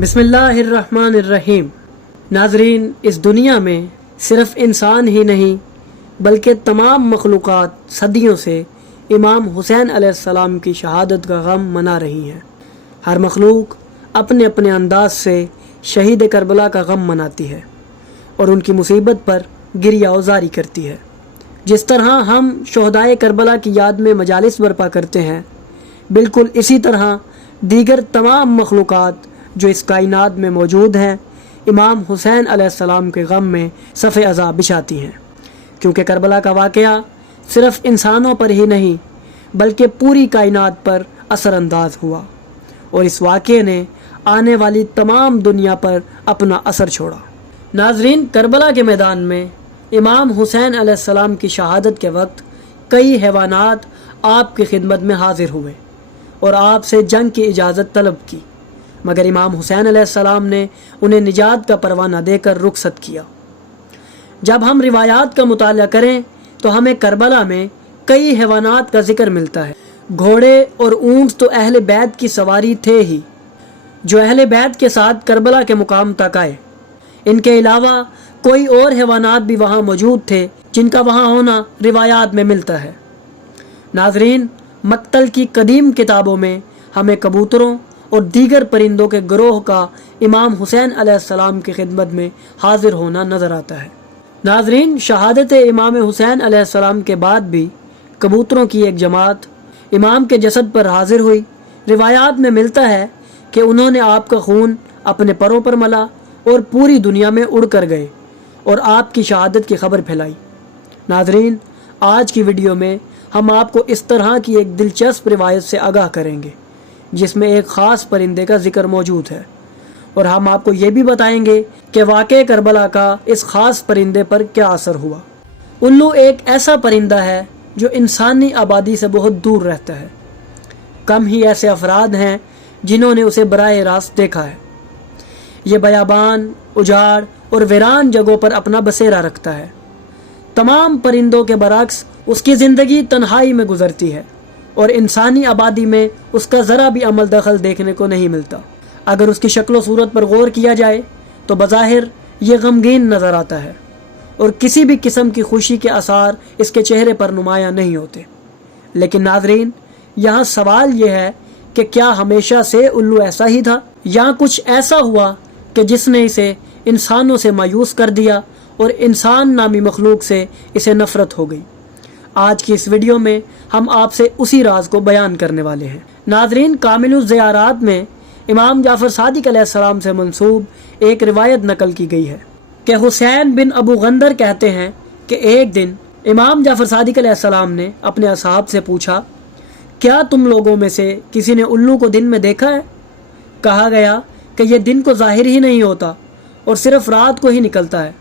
बिस्मिल्लाहिर्रहमानिर्रहीम। नाजरीन, इस दुनिया में सिर्फ इंसान ही नहीं बल्कि तमाम मखलूक़ात सदियों से इमाम हुसैन अलैहिस्सलाम की शहादत का गम मना रही हैं। हर मखलूक अपने अपने अंदाज से शहीद करबला का गम मनाती है और उनकी मुसीबत पर गिरिया उजारी करती है। जिस तरह हम शोहदाए करबला की याद में मजालिस बर्पा करते हैं, बिल्कुल इसी तरह दीगर तमाम मखलूक़ात जो इस कायनात में मौजूद हैं इमाम हुसैन अलैहिस्सलाम के गम में सफ़े अज़ा बिछाती हैं, क्योंकि करबला का वाक़या सिर्फ़ इंसानों पर ही नहीं बल्कि पूरी कायनात पर असरअंदाज हुआ और इस वाक़े ने आने वाली तमाम दुनिया पर अपना असर छोड़ा। नाजरीन, करबला के मैदान में इमाम हुसैन अलैहिस्सलाम की शहादत के वक्त कई हैवानात आपकी खिदमत में हाजिर हुए और आपसे जंग की इजाज़त तलब की, मगर इमाम हुसैन अलैहिस्सलाम ने उन्हें निजात का परवाना देकर रुखसत किया। जब हम रिवायात का मुताला करें तो हमें करबला में कई हैवानात का जिक्र मिलता है। घोड़े और ऊँट तो अहले बैत की सवारी थे ही, जो अहले बैत के साथ करबला के मुकाम तक आए। इनके अलावा कोई और हैवानात भी वहाँ मौजूद थे जिनका वहाँ होना रिवायात में मिलता है। नाजरीन, मक्तल की कदीम किताबों में हमें कबूतरों और दीगर परिंदों के ग्रोह का इमाम हुसैन अलैहिस्सलाम की खिदमत में हाजिर होना नज़र आता है। नाजरीन, शहादत इमाम हुसैन अलैहिस्सलाम के बाद भी कबूतरों की एक जमात इमाम के जसद पर हाजिर हुई। रिवायात में मिलता है कि उन्होंने आपका खून अपने परों पर मला और पूरी दुनिया में उड़ कर गए और आपकी शहादत की खबर फैलाई। नाजरीन, आज की वीडियो में हम आपको इस तरह की एक दिलचस्प रिवायत से आगाह करेंगे जिसमें एक ख़ास परिंदे का जिक्र मौजूद है और हम आपको ये भी बताएंगे कि वाक़े करबला का इस ख़ास परिंदे पर क्या असर हुआ। उल्लू एक ऐसा परिंदा है जो इंसानी आबादी से बहुत दूर रहता है। कम ही ऐसे अफराद हैं जिन्होंने उसे बराह रास्त देखा है। ये बयाबान, उजाड़ और वीरान जगहों पर अपना बसेरा रखता है। तमाम परिंदों के बरक्स उसकी ज़िंदगी तन्हाई में गुजरती है और इंसानी आबादी में उसका ज़रा भी अमल दखल देखने को नहीं मिलता। अगर उसकी शक्ल सूरत पर गौर किया जाए तो बज़ाहिर ये गमगीन नज़र आता है और किसी भी किस्म की खुशी के आसार इसके चेहरे पर नुमायाँ नहीं होते। लेकिन नाजरीन, यहाँ सवाल ये है कि क्या हमेशा से उल्लू ऐसा ही था या कुछ ऐसा हुआ कि जिसने इसे इंसानों से मायूस कर दिया और इंसान नामी मखलूक से इसे नफ़रत हो गई। आज की इस वीडियो में हम आपसे उसी राज को बयान करने वाले हैं। नाजरीन, कामिलुज़ ज़ियारात में इमाम जाफ़र सादिक अलैहिस्सलाम से मंसूब एक रिवायत नकल की गई है कि हुसैन बिन अबू गंदर कहते हैं कि एक दिन इमाम जाफ़र सादिक अलैहिस्सलाम ने अपने असहाब से पूछा, क्या तुम लोगों में से किसी ने उल्लू को दिन में देखा है? कहा गया कि यह दिन को ज़ाहिर ही नहीं होता और सिर्फ रात को ही निकलता है।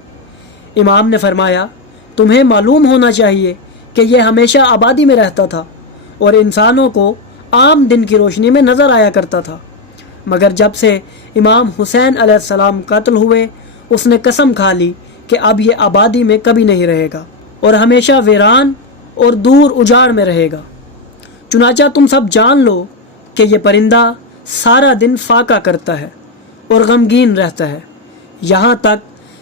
इमाम ने फरमाया, तुम्हें मालूम होना चाहिए कि यह हमेशा आबादी में रहता था और इंसानों को आम दिन की रोशनी में नज़र आया करता था, मगर जब से इमाम हुसैन अलैहिस्सलाम कत्ल हुए उसने कसम खा ली कि अब यह आबादी में कभी नहीं रहेगा और हमेशा वीरान और दूर उजाड़ में रहेगा। चुनाचा तुम सब जान लो कि यह परिंदा सारा दिन फाका करता है और गमगीन रहता है, यहाँ तक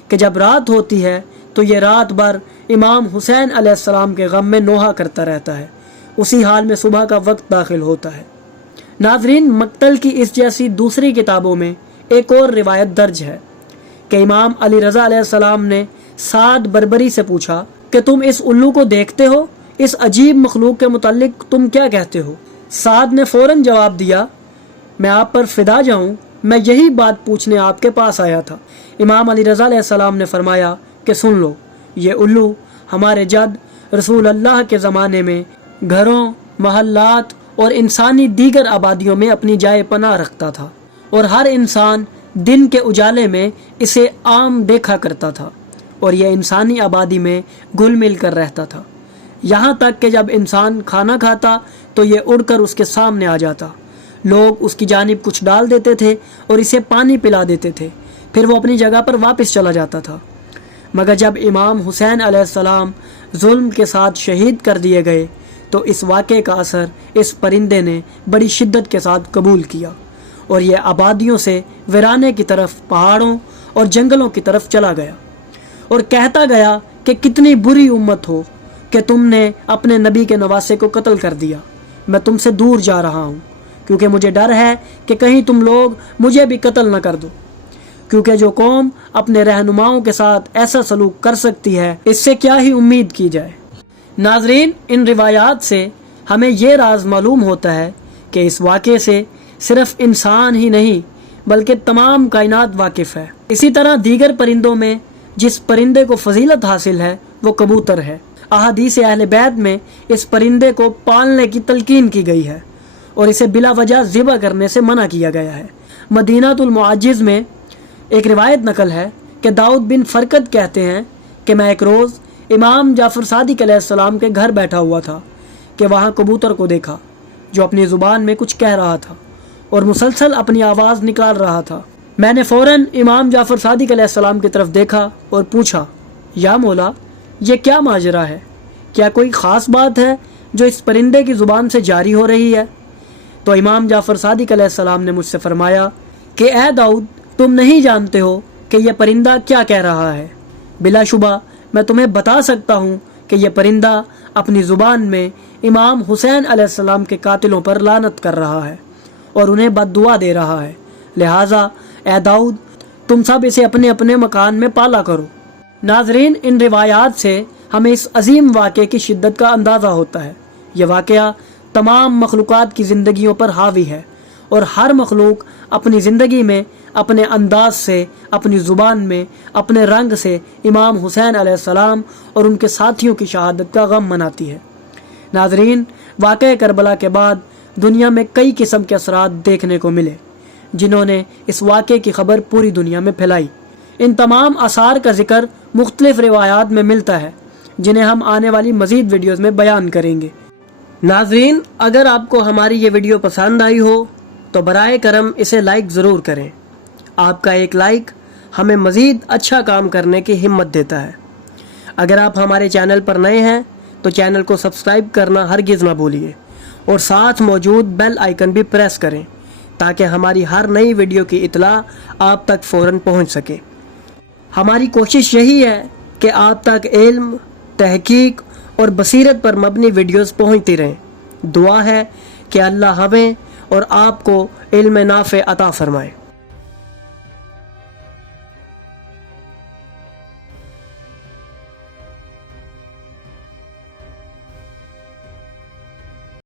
कि जब रात होती है तो ये रात भर इमाम हुसैन अलैहिस्सलाम के गम में नोहा करता रहता है। उसी हाल में सुबह का वक्त दाखिल होता है। नाजरीन, मक्तल की इस जैसी दूसरी किताबों में एक और रिवायत दर्ज है कि इमाम अली रज़ा अलैहिस्सलाम ने साद बरबरी से पूछा कि तुम इस उल्लू को देखते हो, इस अजीब मखलूक के मुतालिक तुम क्या कहते हो? साद ने फ़ौरन जवाब दिया, मैं आप पर फिदा जाऊँ, मैं यही बात पूछने आपके पास आया था। इमाम अली रज़ा अलैहिस्सलाम ने फरमाया कि सुन लो, ये उल्लू हमारे जद रसूल अल्लाह के ज़माने में घरों, महल्लात और इंसानी दीगर आबादियों में अपनी जाए पनाह रखता था और हर इंसान दिन के उजाले में इसे आम देखा करता था और यह इंसानी आबादी में घुल मिल कर रहता था, यहाँ तक कि जब इंसान खाना खाता तो ये उड़कर उसके सामने आ जाता। लोग उसकी जानिब कुछ डाल देते थे और इसे पानी पिला देते थे, फिर वो अपनी जगह पर वापस चला जाता था। मगर जब इमाम हुसैन अलैहिस्सलाम जुल्म के साथ शहीद कर दिए गए तो इस वाक़े का असर इस परिंदे ने बड़ी शिद्दत के साथ कबूल किया اور یہ آبادیوں سے ویرانے کی طرف پہاڑوں اور جنگلوں کی طرف چلا گیا اور کہتا گیا کہ کتنی بری امت ہو کہ تم نے اپنے نبی کے نواسے کو قتل کر دیا۔ میں تم سے دور جا رہا ہوں کیونکہ مجھے ڈر ہے کہ کہیں تم لوگ مجھے بھی قتل نہ کر دو، کیونکہ جو قوم اپنے رہنماؤں کے ساتھ ایسا سلوک کر سکتی ہے اس سے کیا ہی امید کی جائے۔ ناظرین، ان روایات سے ہمیں یہ راز معلوم ہوتا ہے کہ اس واقعے سے صرف انسان ہی نہیں بلکہ تمام کائنات واقف ہے۔ اسی طرح دیگر پرندوں میں جس پرندے کو فضیلت حاصل ہے وہ کبوتر ہے۔ احادیث اہل بیت میں اس پرندے کو پالنے کی تلقین کی گئی ہے اور اسے بلا وجہ ذبح کرنے سے منع کیا گیا ہے۔ مدینۃ المعجز میں ایک روایت نقل ہے کہ داؤد بن فرقد کہتے ہیں کہ میں ایک روز امام جعفر صادق علیہ السلام کے گھر بیٹھا ہوا تھا کہ وہاں کبوتر کو دیکھا جو اپنی زبان میں کچھ کہہ رہا تھا اور مسلسل اپنی آواز نکال رہا تھا۔ میں نے فوراً امام جعفر صادق علیہ السلام کی طرف دیکھا اور پوچھا، یا مولا، یہ کیا ماجرا ہے؟ کیا کوئی خاص بات ہے جو اس پرندے کی زبان سے جاری ہو رہی ہے؟ تو امام جعفر صادق علیہ السلام نے مجھ سے فرمایا کہ اے داؤد، تم نہیں جانتے ہو کہ یہ پرندہ کیا کہہ رہا ہے۔ بلا شبہ میں تمہیں بتا سکتا ہوں کہ یہ پرندہ اپنی زبان میں امام حسین علیہ السلام کے قاتلوں پر لعنت کر رہا ہے اور انہیں بد دعا دے رہا ہے، لہٰذا اے داؤد، تم سب اسے اپنے اپنے مکان میں پالا کرو۔ ناظرین، ان روایات سے ہمیں اس عظیم واقعے کی شدت کا اندازہ ہوتا ہے۔ یہ واقعہ تمام مخلوقات کی زندگیوں پر حاوی ہے اور ہر مخلوق اپنی زندگی میں اپنے انداز سے، اپنی زبان میں، اپنے رنگ سے امام حسین علیہ السلام اور ان کے ساتھیوں کی شہادت کا غم مناتی ہے۔ ناظرین، واقعہ کربلا کے بعد دنیا میں کئی قسم کے اثرات دیکھنے کو ملے جنہوں نے اس واقعے کی خبر پوری دنیا میں پھیلائی۔ ان تمام آثار کا ذکر مختلف روایات میں ملتا ہے جنہیں ہم آنے والی مزید ویڈیوز میں بیان کریں گے۔ ناظرین، اگر آپ کو ہماری یہ ویڈیو پسند آئی ہو تو برائے کرم اسے لائک ضرور کریں۔ آپ کا ایک لائک ہمیں مزید اچھا کام کرنے کی ہمت دیتا ہے۔ اگر آپ ہمارے چینل پر نئے ہیں تو چینل کو سبسکرائب کرنا ہرگز نہ بھولیے اور ساتھ موجود بیل آئیکن بھی پریس کریں تاکہ ہماری ہر نئی ویڈیو کی اطلاع آپ تک فوراً پہنچ سکے۔ ہماری کوشش یہی ہے کہ آپ تک علم، تحقیق اور بصیرت پر مبنی ویڈیوز پہنچتی رہیں۔ دعا ہے کہ اللہ ہمیں اور آپ کو علم نافع عطا فرمائے۔